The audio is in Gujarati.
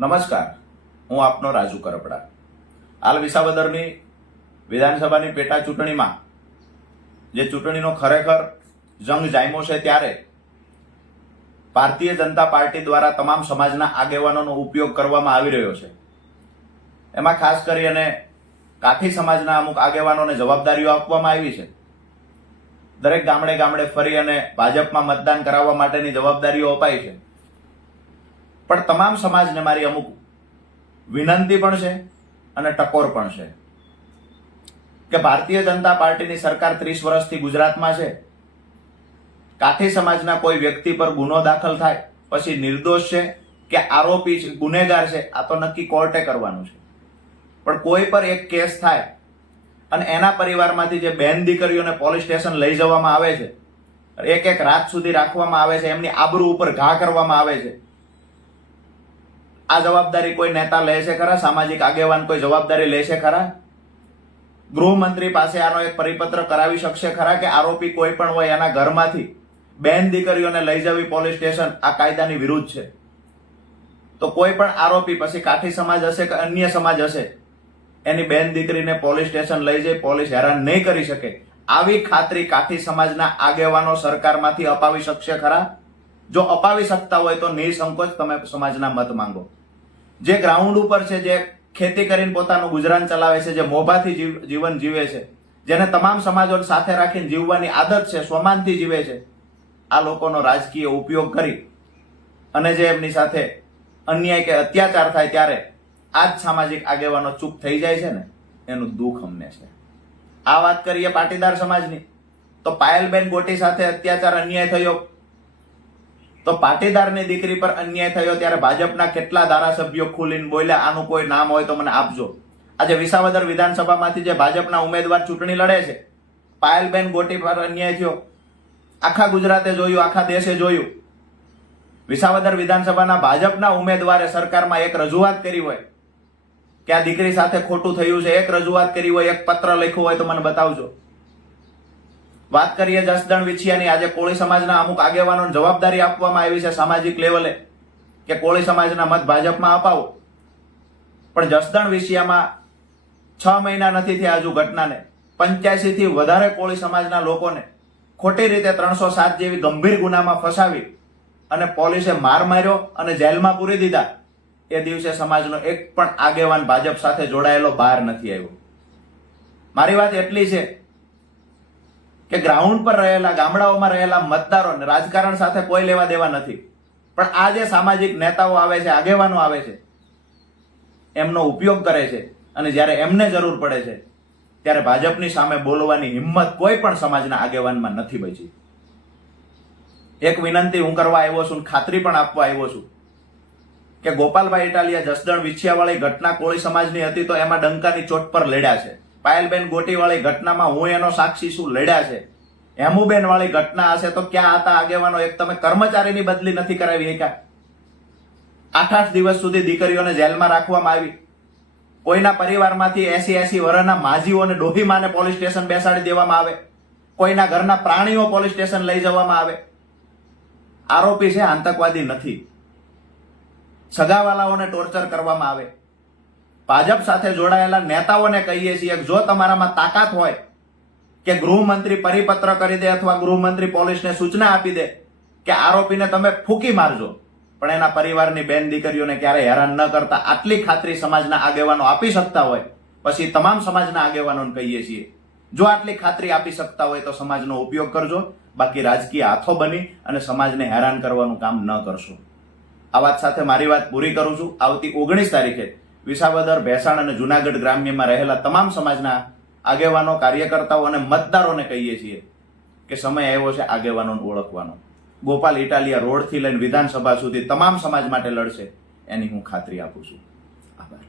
નમસ્કાર, હું આપનો રાજુ કરપડા. હાલ વિસાવદરની વિધાનસભાની પેટા ચૂંટણીમાં જે ચૂંટણીનો ખરેખર જંગ જામ્યો છે ત્યારે ભારતીય જનતા પાર્ટી દ્વારા તમામ સમાજના આગેવાનોનો ઉપયોગ કરવામાં આવી રહ્યો છે. એમાં ખાસ કરીને કાઠી સમાજના અમુક આગેવાનોને જવાબદારીઓ આપવામાં આવી છે. દરેક ગામડે ગામડે ફરી અને ભાજપમાં મતદાન કરાવવા માટેની જવાબદારીઓ અપાઈ છે. પણ તમામ સમાજને મારી અમુક વિનંતી પણ છે અને ટકોર પણ છે કે ભારતીય જનતા પાર્ટીની સરકાર 30 વર્ષથી ગુજરાતમાં છે. કાઠી સમાજના કોઈ વ્યક્તિ પર ગુનો દાખલ થાય પછી નિર્દોષ છે કે આરોપી છે, ગુનેગાર છે, આ તો નક્કી કોર્ટે કરવાનું છે. પણ કોઈ પર એક કેસ થાય અને એના પરિવારમાંથી જે બેન દીકરીઓને પોલીસ સ્ટેશન લઈ જવામાં આવે છે, એક રાત સુધી રાખવામાં આવે છે, એમની આબરૂ ઉપર ઘા કરવામાં આવે છે, આ જવાબદારી કોઈ નેતા લે છે ખરા? સામાજિક આગેવાન કોઈ જવાબદારી લે છે ખરા? ગૃહમંત્રી પાસે આનો એક પરિપત્ર કરાવી શકશે ખરા કે આરોપી કોઈ પણ હોય એના ઘરમાંથી બેન દીકરીઓને લઈ જવી પોલીસ સ્ટેશન આ કાયદાની વિરુદ્ધ છે? તો કોઈ પણ આરોપી પછી કાઠી સમાજ હશે કે અન્ય સમાજ હશે એની બેન દીકરીને પોલીસ સ્ટેશન લઈ જઈ પોલીસ હેરાન નહીં કરી શકે, આવી ખાતરી કાઠી સમાજના આગેવાનો સરકારમાંથી અપાવી શકશે ખરા? જો અપાવી શકતા હોય તો નિસંકોચ તમે સમાજના મત માંગો. જે ગ્રાઉન્ડ ઉપર છે, જે ખેતી કરીને પોતાનું ગુજરાન ચલાવે છે, જે મોભાથી જીવન જીવે છે, જેને તમામ સમાજો સાથે રાખીને જીવવાની આદત છે, સ્વમાનથી જીવે છે, આ લોકોનો રાજકીય ઉપયોગ કરી અને જે એમની સાથે અન્યાય કે અત્યાચાર થાય ત્યારે આ જ સામાજિક આગેવાનો ચૂપ થઈ જાય છે ને, એનું દુઃખ અમને છે. આ વાત કરીએ પાટીદાર સમાજની તો પાયલબેન ગોટી સાથે અત્યાચાર અન્યાય થયો તો પાટીદારની દીકરી પર અન્યાય થયો ત્યારે ભાજપના કેટલા ધારાસભ્યો ખુલીને બોલ્યા? આનું કોઈ નામ હોય તો મને આપજો. આજે વિસાવદર વિધાનસભામાંથી જે ભાજપના ઉમેદવાર ચૂંટણી લડે છે, પાયલબેન ગોટી પર અન્યાય થયો, આખા ગુજરાતે જોયું, આખા દેશે જોયું. વિસાવદર વિધાનસભાના ભાજપના ઉમેદવારે સરકારમાં એક રજૂઆત કરી હોય કે આ દીકરી સાથે ખોટું થયું છે, એક રજૂઆત કરી હોય, એક પત્ર લખ્યો હોય તો મને બતાવજો. વાત કરીએ જસદણ વિછિયાની, આજે કોળી સમાજના અમુક આગેવાનોને જવાબદારી આપવામાં આવી છે સામાજિક લેવલે કે કોળી સમાજના મત ભાજપમાં અપાવો. પણ જસદણ વિછિયામાં 6 મહિના નથી થયા હજુ ઘટનાને, 85 થી વધારે કોળી સમાજના લોકોને ખોટી રીતે 307 જેવી ગંભીર ગુનામાં ફસાવી અને પોલીસે માર માર્યો અને જેલમાં પૂરી દીધા. એ દિવસે સમાજનો એક પણ આગેવાન ભાજપ સાથે જોડાયેલો બહાર નથી આવ્યો. મારી વાત એટલી છે કે ગ્રાઉન્ડ પર રહેલા, ગામડાઓમાં રહેલા મતદારોને રાજકારણ સાથે કોઈ લેવા દેવા નથી. પણ આ જે સામાજિક નેતાઓ આવે છે, આગેવાનો આવે છે, એમનો ઉપયોગ કરે છે અને જ્યારે એમને જરૂર પડે છે ત્યારે ભાજપની સામે બોલવાની હિંમત કોઈ પણ સમાજના આગેવાનમાં નથી બચી. એક વિનંતી હું કરવા આવ્યો છું, ખાતરી પણ આપવા આવ્યો છું કે ગોપાલભાઈ ઇટાલિયા જસદણ વિછિયાવાળી ઘટના કોળી સમાજની હતી તો એમાં ડંકાની ચોટ પર લડ્યા છે. પાયલબેન ગોટીવાળી ઘટનામાં હું એનો સાક્ષી છું, લડ્યા છે. હેમુબેન વાળી ઘટના હશે તો ક્યાં હતા આગેવાનો? એક તમે કર્મચારીની બદલી નથી કરાવી શક્યા. 8 દિવસ સુધી દીકરીઓને જેલમાં રાખવામાં આવી. કોઈના પરિવારમાંથી 80 વર્ષના માજીઓને ડોહીમાને પોલીસ સ્ટેશન બેસાડી દેવામાં આવે. કોઈના ઘરના પ્રાણીઓ પોલીસ સ્ટેશન લઈ જવામાં આવે. આરોપી છે, આતંકવાદી નથી. સગાવાલાઓને ટોર્ચર કરવામાં આવે. ભાજપ સાથે જોડાયેલા નેતાઓને કહીએ છીએ જો તમારામાં તાકાત હોય કે ગૃહમંત્રી પરિપત્ર કરી દે અથવા ગૃહમંત્રી પોલીસને સૂચના આપી દે કે આરોપીને તમે ફૂંકી મારજો, પણ એના પરિવારની બેન દીકરીઓને ક્યારે હેરાન ન કરતા, આટલી ખાતરી સમાજના આગેવાનો આપી શકતા હોય પછી તમામ સમાજના આગેવાનોને કહીએ છીએ જો આટલી ખાતરી આપી શકતા હોય તો સમાજનો ઉપયોગ કરજો, બાકી રાજકીય હાથો બની અને સમાજને હેરાન કરવાનું કામ ન કરશો. આ વાત સાથે મારી વાત પૂરી કરું છું. આવતી 19 તારીખે વિસાવદર, ભેસાણ અને જુનાગઢ ગ્રામ્યમાં રહેલા તમામ સમાજના આગેવાનો, કાર્યકર્તાઓ અને મતદારોને કહીએ છીએ કે સમય આવ્યો છે આગેવાનોને ઓળખવાનો. ગોપાલ ઇટાલિયા રોડથી લઈને વિધાનસભા સુધી તમામ સમાજ માટે લડશે, એની હું ખાતરી આપું છું. આભાર.